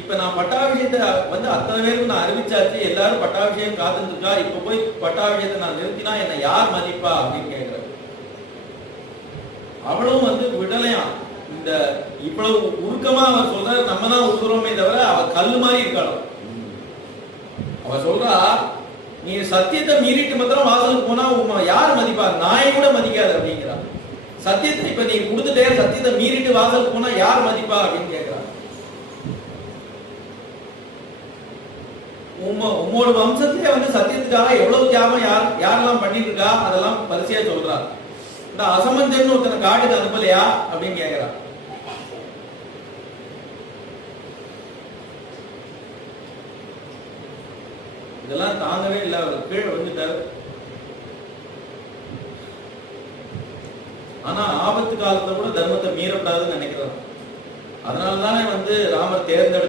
இப்ப நான் பட்டாபிஷேகத்தை வந்து அத்தனை பேருக்கு நான் அறிவிச்சாச்சு, எல்லாரும் பட்டாபிஷேகம் காத்துருக்கா, இப்ப போய் பட்டாபிஷேகத்தை நான் நிறுத்தினா என்ன யார் மதிப்பா அப்படின்னு கேட்கிறார். அவளும் வந்து விடலையாம். இந்த இவ்வளவு உருக்கமா அவர் சொல்றாரு, நம்ம தான் உருக்குறோமே தவிர அவ கல்லு மாதிரி இருக்காளோ. அவ சொல்றா, நீ சத்தியத்தை மீறிட்டு மாத்திரம் வாசலுக்கு போனா யார் மதிப்பா, நாய் கூட மதிக்காது அப்படிங்கிறா. சத்தியத்தை இப்ப நீ கொடுத்துட்டே, சத்தியத்தை மீறிட்டு வாசலுக்கு போனா யார் மதிப்பா அப்படின்னு கேட்கிறா. உம்மோட வம்சத்திலே வந்து சத்தியத்துக்காக எவ்வளவு தியாகம் யாரெல்லாம் பண்ணிட்டு இருக்கா அதெல்லாம் பரிசையா சொல்றா. இந்த அசமஞ்சன் ஒருத்தனை காட்டுக்கு அனுப்பலையா அப்படின்னு கேட்கிறா. இதெல்லாம் தாங்கவே இல்லை, அவர் கீழே வந்துட்டார். ஆனா ஆபத்து காலத்துல கூட தர்மத்தை மீறப்படாதுன்னு நினைக்கிறார். அதனாலதானே வந்து ராமர் தேர்ந்தெடுத்து